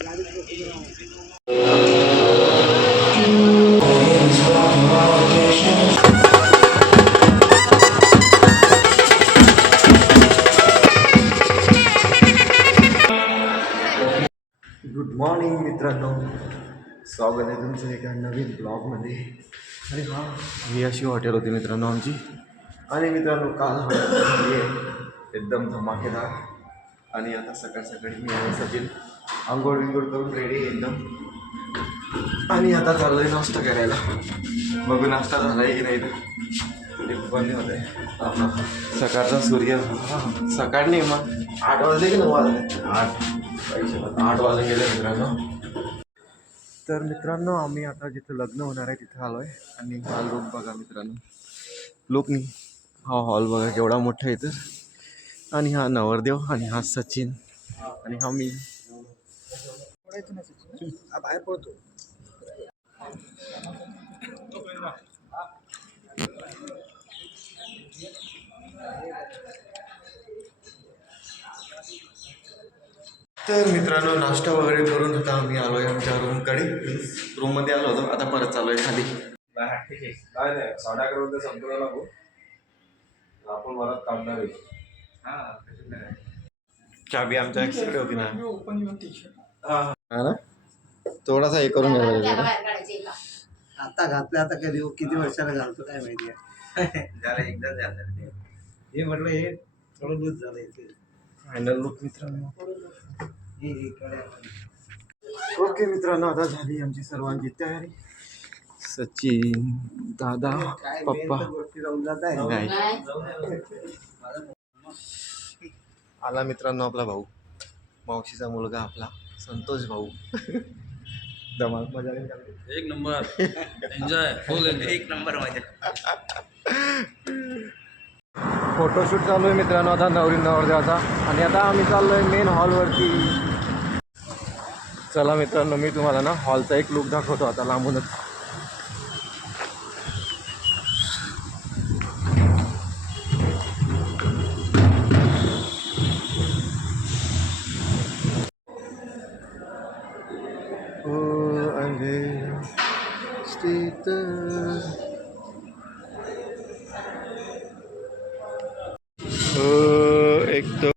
Good morning मित्रांनो, स्वागत आहे तुमचं एका नवीन ब्लॉगमध्ये. आणि हा ही अशी हॉटेल होती मित्रांनो आमची. आणि मित्रांनो काल झाली आहे एकदम धमाकेदार. आणि आता सकाळ सकाळी मी आणि सचिन आंघोळ विंघोळ करून रेडी आहे एकदम. आणि आता चाललो आहे नाश्ता करायला. बघू नाश्ता झाला आहे की नाही तर बंद होत आहे. सकाळचा सूर्य सकाळ नाही मग 8 वाजले की 9 वाजले 8 वाजून गेले मित्रांनो. तर मित्रांनो आम्ही आता जिथं लग्न होणार आहे तिथं आलो आहे. आणि हा लोक बघा मित्रांनो, लोकनी हा हॉल बघा केवढा मोठा आहे तर. आणि हा नवरदेव आणि हा सचिन आणि हा मी बाहेर पडतो. तर मित्रांनो नाश्ता वगैरे करून आता आम्ही आलो आहे आमच्या रूमकडे. रूममध्ये आलो होतो, आता परत चालू आहे खाली. काय नाही 11:30 संपूर्ण लागू आपण मला काढणार आहे. चाबी आमच्या एक्सकडे होती ना. हा ना, थोडासा हे करून घ्यायला. आता घातलं, आता कधी किती वर्षाला घालतो काय माहिती आहे. झालं एकदा झालं हे म्हटलं हे थोडं लूज झालंय ते फायनल लुक मित्रांनो. ओके मित्रांनो, आता झाली आमची सर्वांची तयारी. सचिन, दादा, पप्पा गोष्टी राहून जात आहे. आला मित्रांनो आपला भाऊ, मावशीचा मुलगा आपला संतोष भाऊ. धमाल मजा एक नंबर एन्जॉय फुल एक नंबर मजा. फोटोशूट चालू आहे मित्रांनो आता नवरी नवरदेवाचा. आणि आता आम्ही चाललो आहे मेन हॉलवरती. चला मित्रांनो, मी तुम्हाला ना हॉलचा एक लुक दाखवतो आता लांबूनच. एक तो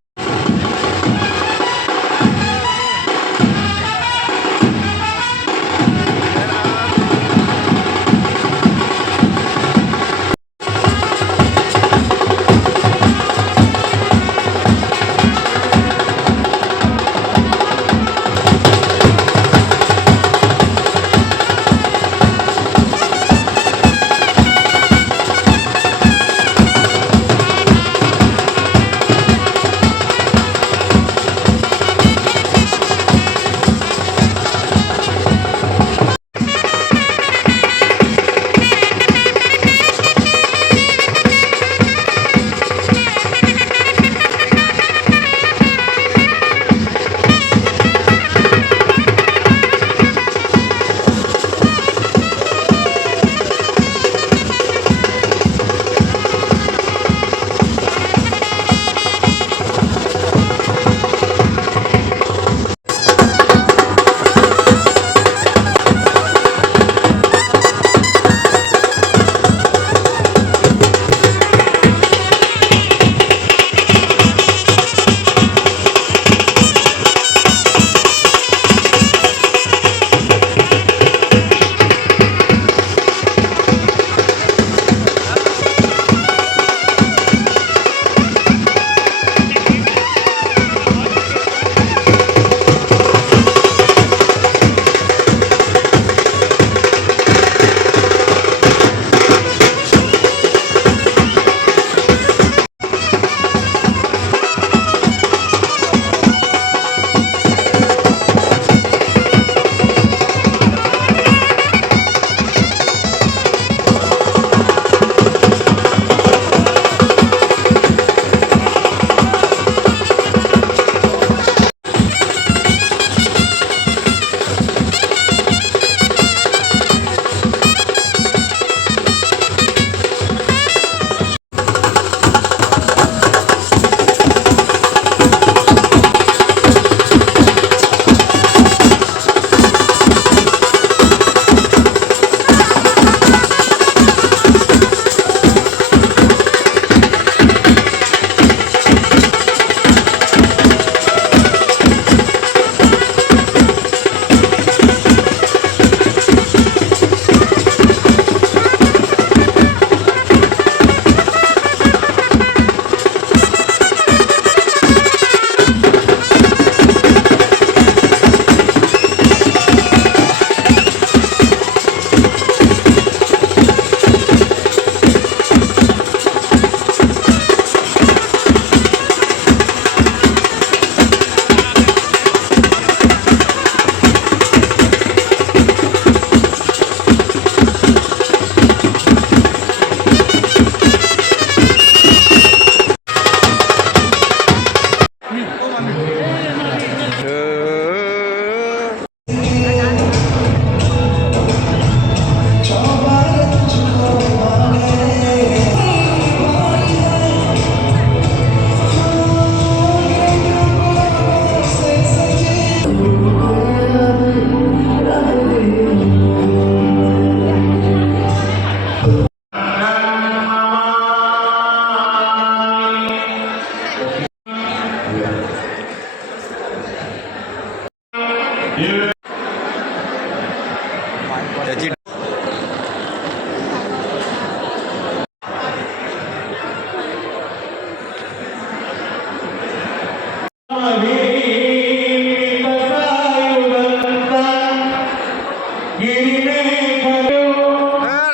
त्याची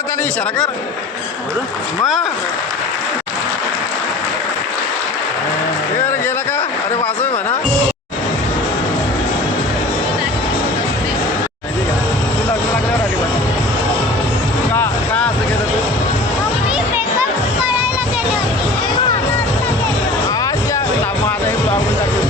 त्याने इशारा कर मग गेला का अरे वाजव म्हणा तू लागल्यावर आली पण का का असं केलं तू आज या माझाही ब्लॉग दाखवून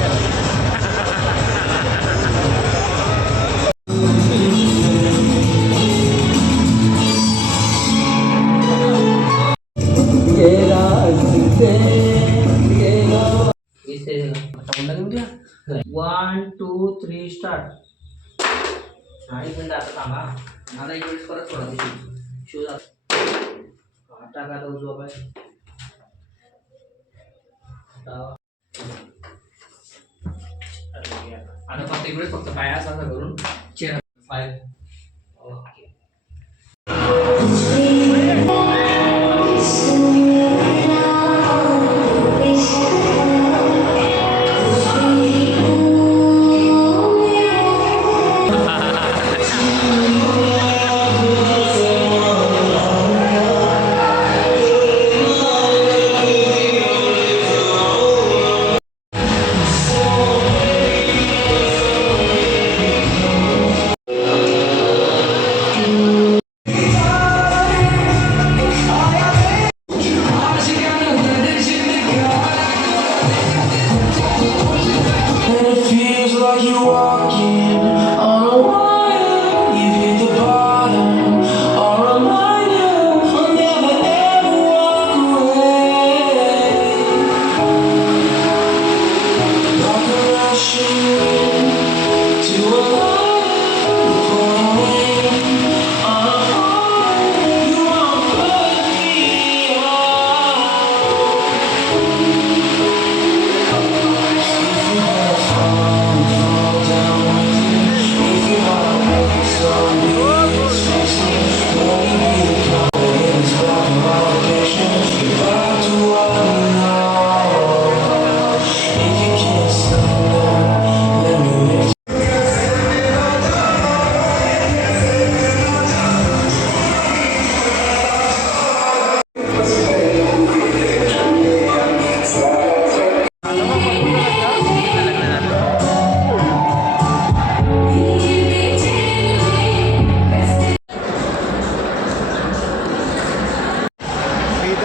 वन टू थ्री स्टार्ट आणि पण आता थांबा मला एक वेळेस परत सोडा शूज टाका आता उजवा पाय आता फक्त एक वेळेस फक्त पाय असा करून चेअर 5 ओके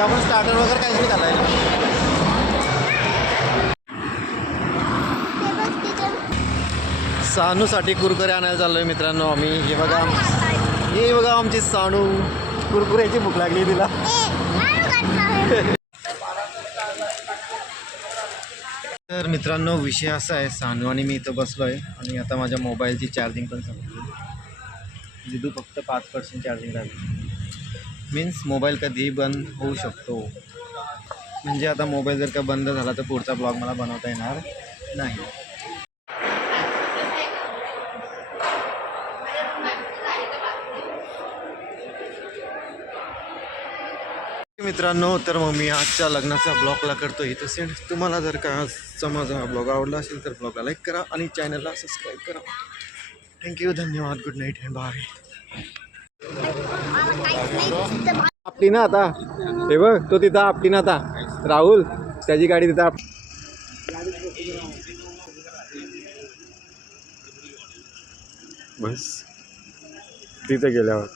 आपण स्टार्टर वगैरे काहीच नाही घालायला सानूसाठी कुरकुरे आणायला चाललोय मित्रांनो आम्ही हे बघा आमची सानू कुरकुऱ्याची भूक लागली तिला तर मित्रांनो विषय असा आहे सानू आणि मी इथं बसलोय आणि आता माझ्या मोबाईलची चार्जिंग पण संपली जिथू फक्त 5% चार्जिंग राहिली मीन्स मोबाईल कधीही बंद होऊ शकतो म्हणजे आता मोबाईल जर का बंद झाला तर पुढचा ब्लॉग मला बनवता येणार नाही मित्रांनो तर मग मी आजच्या लग्नाचा ब्लॉगला करतो इथं सेंड तुम्हाला जर का आजचा माझा हा ब्लॉग आवडला असेल तर ब्लॉगला लाईक करा आणि चॅनलला सबस्क्राईब करा थँक्यू धन्यवाद गुड नाईट अँड बाय आपली ना आता हे बघ तो तिथं आपली ना आता राहुल त्याची गाडी तिथं बस तिथं गेल्यावर